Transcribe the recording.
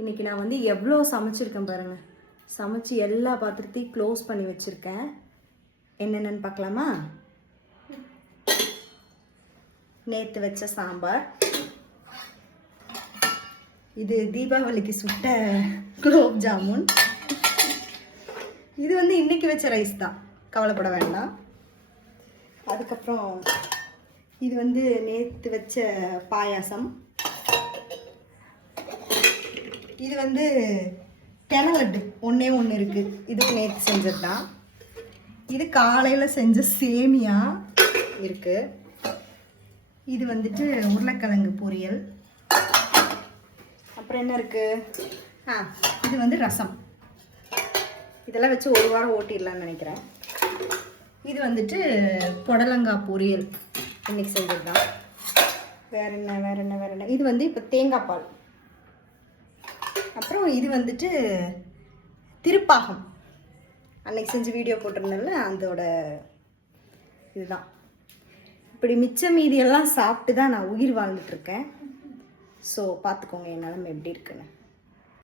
இன்றைக்கி நான் வந்து எவ்வளோ சமைச்சிருக்கேன் பாருங்கள். சமைச்சு எல்லா பாத்திரத்தையும் க்ளோஸ் பண்ணி வச்சுருக்கேன். என்னென்னு பார்க்கலாமா? நேற்று வச்ச சாம்பார், இது தீபாவளிக்கு சுட்ட குலோப் ஜாமுன், இது வந்து இன்றைக்கி வச்ச ரைஸ் தான், கவலைப்பட வேண்டாம். அதுக்கப்புறம் இது வந்து நேற்று வச்ச பாயாசம், இது வந்து தெனலட்டு ஒன்றே ஒன்று இருக்குது, இது நேற்று செஞ்சது தான். இது காலையில் செஞ்ச சேமியா இருக்குது. இது வந்துட்டு உருளைக்கிழங்கு பொரியல். அப்புறம் என்ன இருக்குது? இது வந்து ரசம். இதெல்லாம் வச்சு ஒரு வாரம் ஓட்டிடலான்னு நினைக்கிறேன். இது வந்துட்டு புடலங்காய் பொரியல் இன்றைக்கி செஞ்சது தான். வேற என்ன இது வந்து இப்போ தேங்காய் பால். அப்புறம் இது வந்துட்டு திருப்பாகம், அன்னைக்கு செஞ்சு வீடியோ போட்டிருந்தேன்ல, அதோட இதுதான். இப்படி மிச்ச மீதியெல்லாம் சாப்பிட்டு தான் நான் உயிர் வாழ்ந்துட்டுருக்கேன். ஸோ பார்த்துக்கோங்க என் நிலமை எப்படி இருக்குன்னு.